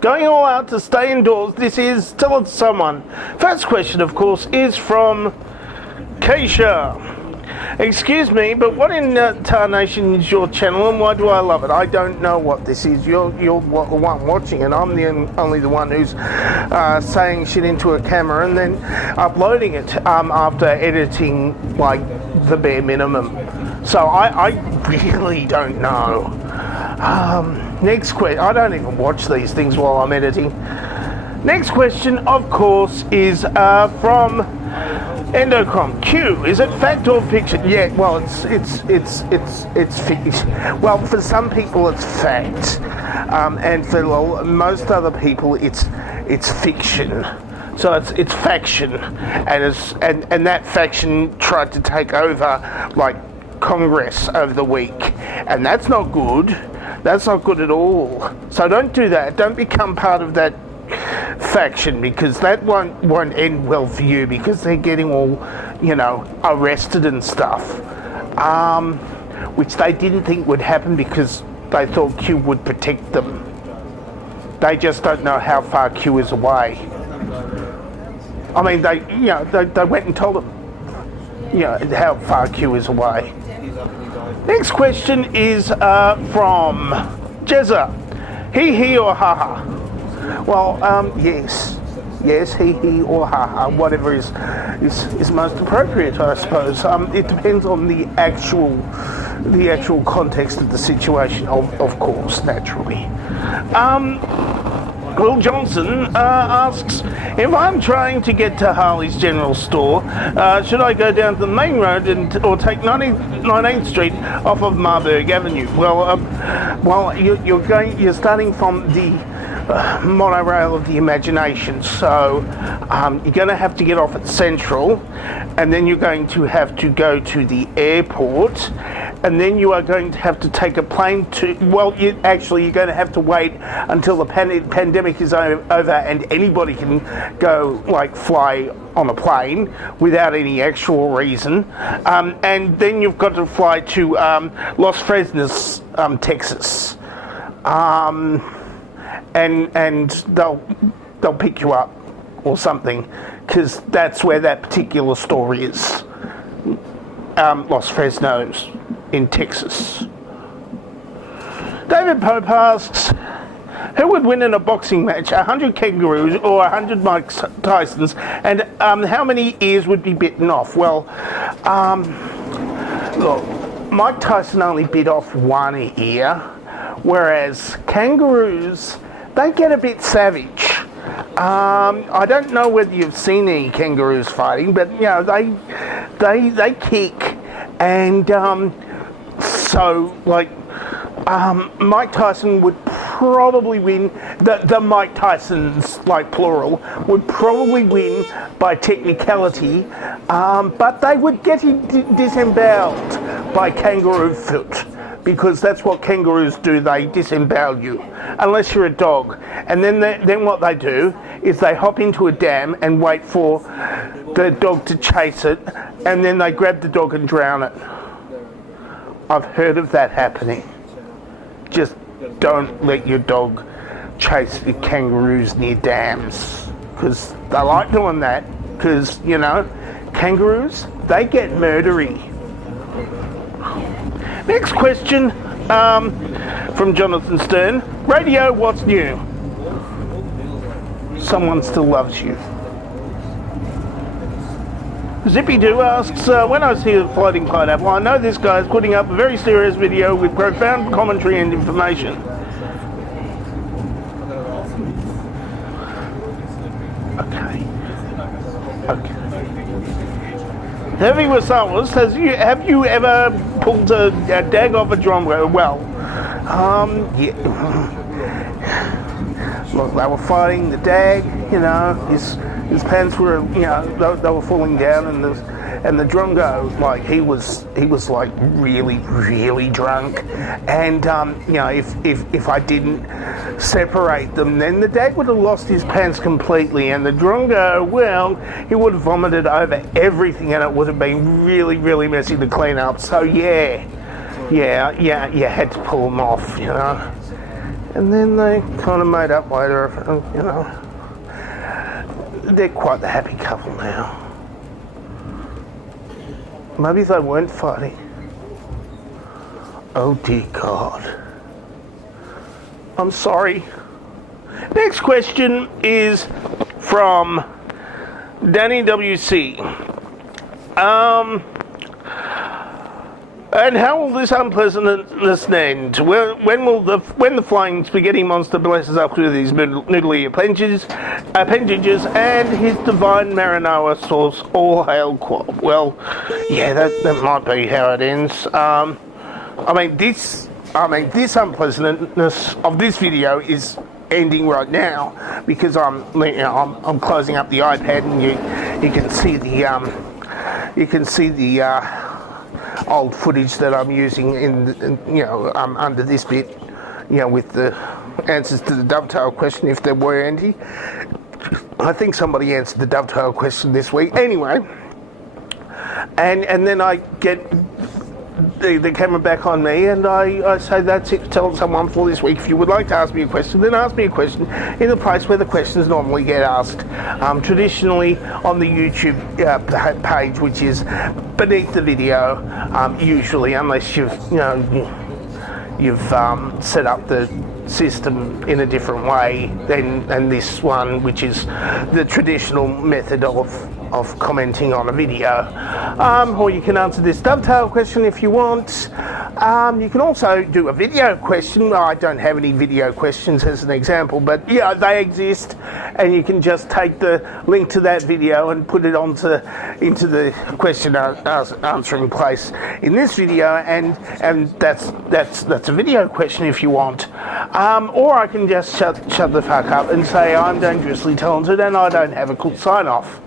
Going all out to stay indoors. This is Tell It to Someone. First question, of course, is from Keisha. Excuse me, but what in tarnation is your channel and why do I love it? I don't know what this is. You're the one watching it. I'm only the one who's saying shit into a camera and then uploading it after editing like the bare minimum. So I really don't know. Next question. I don't even watch these things while I'm editing. Next question, of course, is from Endocrom. Q, is it fact or fiction? Yeah, well, it's fiction. Well, for some people it's fact, and for most other people it's fiction. So it's faction, and that faction tried to take over like Congress over the week, and that's not good. That's not good at all. So don't do that. Don't become part of that faction, because that won't end well for you, because they're getting all, arrested and stuff, which they didn't think would happen because they thought Q would protect them. They just don't know how far Q is away. I mean, they went and told them, how far Q is away. Next question is from Jezza. He or ha. Well, yes, he or ha, whatever is most appropriate, I suppose. It depends on the actual context of the situation, of course, naturally. Will Johnson asks, if I'm trying to get to Harley's General Store, should I go down to the main road or take 19th Street off of Marburg Avenue? Well, you're starting from the monorail of the imagination, so you're going to have to get off at Central, and then you're going to have to go to the airport, and then you are going to have to take a plane to, you're going to have to wait until the pandemic is over and anybody can go fly on a plane without any actual reason, and then you've got to fly to Los Fresnos, Texas, and they'll pick you up or something, because that's where that particular store is, Los Fresnos in Texas. David Pope asks, who would win in a boxing match, 100 kangaroos or 100 Mike Tysons, and how many ears would be bitten off? Well, look, Mike Tyson only bit off one ear, whereas kangaroos, they get a bit savage. I don't know whether you've seen any kangaroos fighting, but they kick, and so Mike Tyson would probably win. The Mike Tysons, plural, would probably win by technicality, but they would get disemboweled by kangaroo foot, because that's what kangaroos do. They disembowel you, unless you're a dog. And then what they do is they hop into a dam and wait for the dog to chase it, and then they grab the dog and drown it. I've heard of that happening. Just don't let your dog chase the kangaroos near dams, because they like doing that, because, kangaroos, they get murdery. Next question from Jonathan Stern. Radio, what's new? Someone still loves you. Zippy Doo asks, when I see a floating pineapple, I know this guy is putting up a very serious video with profound commentary and information. Okay. Heavy Wasawas says, have you ever pulled a dag off a drum? Well, yeah. Look, they were fighting the dag, his pants were, they were falling down, and the drongo, he was really, really drunk, and if I didn't separate them, then the dag would have lost his pants completely, and the drongo, well, he would have vomited over everything, and it would have been really, really messy to clean up. So yeah, you had to pull them off, And then they kind of made up later, you know. They're quite the happy couple now. Maybe they weren't fighting. Oh dear God. I'm sorry. Next question is from Danny WC. And how will this unpleasantness end? When the flying spaghetti monster blesses us with his noodly appendages and his divine marinara sauce, all hail Quab? Well, yeah, that might be how it ends. This unpleasantness of this video is ending right now because I'm closing up the iPad, and you can see the old footage that I'm using under this bit, with the answers to the dovetail question, if there were any. I think somebody answered the dovetail question this week. Anyway, and then I get the camera back on me, and I say that's it. Tell someone for this week. If you would like to ask me a question, then ask me a question in the place where the questions normally get asked. Traditionally on the YouTube page, which is beneath the video, usually, unless you've set up the system in a different way than this one, which is the traditional method of commenting on a video. Or you can answer this dovetail question if you want. You can also do a video question. I don't have any video questions as an example, but yeah, they exist, and you can just take the link to that video and put it into the question answering place in this video, and that's a video question if you want. Or I can just shut the fuck up and say I'm dangerously talented and I don't have a cool sign off.